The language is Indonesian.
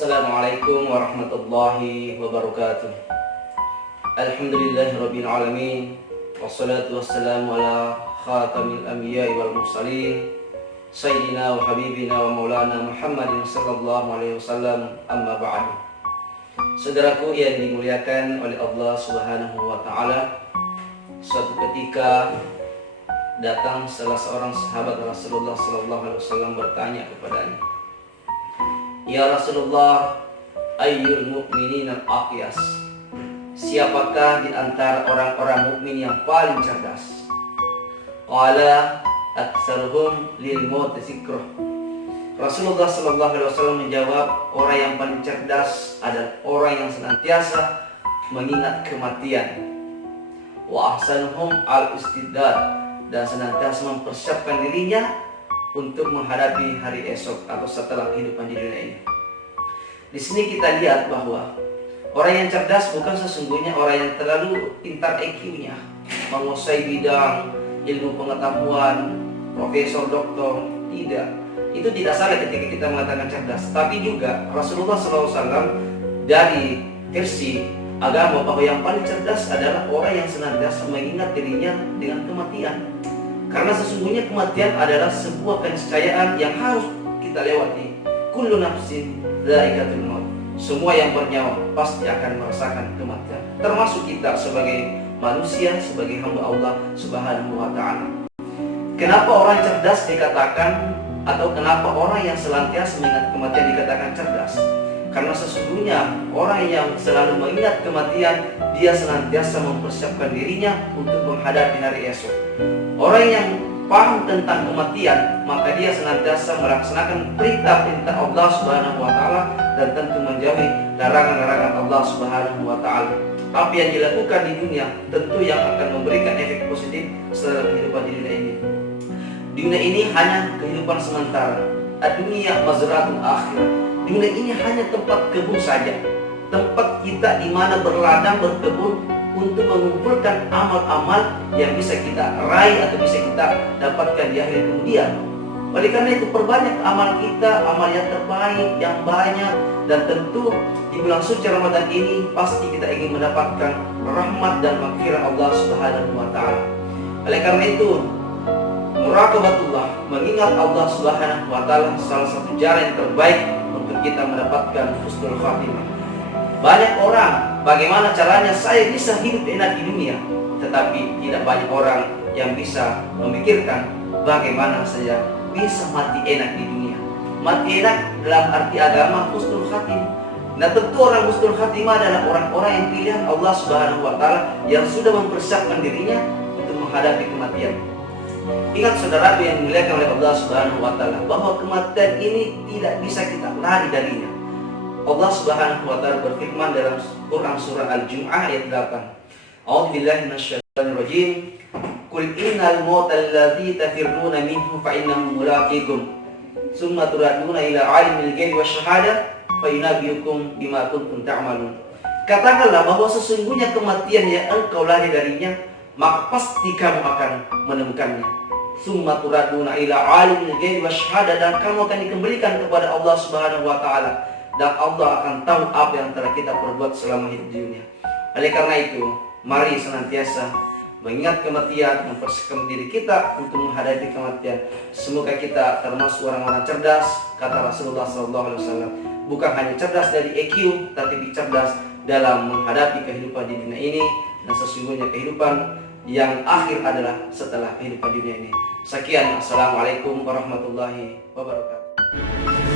Assalamualaikum warahmatullahi wabarakatuh. Alhamdulillahirabbil alamin. Wassalatu wassalamu ala khatamil anbiya'i wal mursalin sayyidina wa habibina wa maulana Muhammadin sallallahu alaihi wasallam, amma ba'du. Saudaraku yang dimuliakan oleh Allah Subhanahu wa taala, suatu ketika datang salah seorang sahabat Rasulullah sallallahu alaihi wasallam bertanya kepadanya, "Ya Rasulullah, ayyul mu'minin al-aqyas?" Siapakah di antara orang-orang mukmin yang paling cerdas? Qala aktsaruhum lil maut zikrah. Rasulullah sallallahu alaihi wasallam menjawab, orang yang paling cerdas adalah orang yang senantiasa mengingat kematian. Wa ahsanuhum al-istidad, dan senantiasa mempersiapkan dirinya untuk menghadapi hari esok atau setelah kehidupan di dunia ini. Di sini kita lihat bahwa orang yang cerdas bukan sesungguhnya orang yang terlalu pintar IQ-nya, menguasai bidang ilmu pengetahuan, profesor, doktor. Tidak. Itu tidak salah ketika kita mengatakan cerdas. Tapi juga Rasulullah SAW dari versi agama bahwa yang paling cerdas adalah orang yang senantiasa mengingat dirinya dengan kematian. Karena sesungguhnya kematian adalah sebuah keniscayaan yang harus kita lewati. Kullu nafsin dha'iqatul maut. Semua yang bernyawa pasti akan merasakan kematian. Termasuk kita sebagai manusia, sebagai hamba Allah Subhanahu wa taala. Kenapa orang cerdas dikatakan, atau kenapa orang yang senantiasa mengingat kematian dikatakan cerdas? Karena sesungguhnya orang yang selalu mengingat kematian, dia senantiasa mempersiapkan dirinya untuk menghadapi hari esok. Orang yang paham tentang kematian, maka dia senantiasa melaksanakan perintah-perintah Allah Subhanahu wa taala dan tentu menjauhi larangan-larangan Allah Subhanahu wa taala. Apa yang dilakukan di dunia tentu yang akan memberikan efek positif setelah kehidupan di dunia ini. Dunia ini hanya kehidupan sementara. Ad-dunya mazratul akhirah. Dunia ini hanya tempat kebun saja, tempat kita di mana berladang berkebun untuk mengumpulkan amal-amal yang bisa kita raih atau bisa kita dapatkan di akhir kemudian. Oleh karena itu perbanyak amal kita, amal yang terbaik, yang banyak, dan tentu di bulan suci Ramadan ini pasti kita ingin mendapatkan rahmat dan maghfirah Allah Subhanahu wa taala. Oleh karena itu muraqabatullah, mengingat Allah Subhanahu wa taala, salah satu cara yang terbaik untuk kita mendapatkan husnul khatimah. Banyak orang, bagaimana caranya saya bisa hidup enak di dunia, tetapi tidak banyak orang yang bisa memikirkan bagaimana saya bisa mati enak di dunia. Mati enak dalam arti agama husnul khatimah. Nah, tentu orang husnul khatimah adalah orang-orang yang pilihan Allah Subhanahu wa taala yang sudah mempersiapkan dirinya untuk menghadapi kematian. Ingat saudara yang dimuliakan oleh Allah Subhanahu wa taala, bahwa kematian ini tidak bisa kita lari darinya. Allah Subhanahu wa taala berfirman dalam Quran surah Al-Jumu'ah ayat 8. A'udzubillahi minasyaitonir rajim. Qul innal mauta alladzi tafirruna minhu fa innahu mulaqikum. Tsumma turaduna ila 'alimil ghaibi wasyahada fa yunabbiukum bima kuntum ta'malun. Katakanlah bahwa sesungguhnya kematian yang engkau lari darinya, maka pasti kamu akan menemukannya. Tsumma turaduna ila 'alimil ghaibi wasyahada, dan kamu akan dikembalikan kepada Allah Subhanahu wa taala. Dan Allah akan tahu apa yang telah kita perbuat selama hidup di dunia. Oleh karena itu, mari senantiasa mengingat kematian, mempersiapkan diri kita untuk menghadapi kematian. Semoga kita termasuk orang-orang cerdas, kata Rasulullah SAW. Bukan hanya cerdas dari EQ, tapi cerdas dalam menghadapi kehidupan di dunia ini. Dan sesungguhnya kehidupan yang akhir adalah setelah kehidupan dunia ini. Sekian, assalamualaikum warahmatullahi wabarakatuh.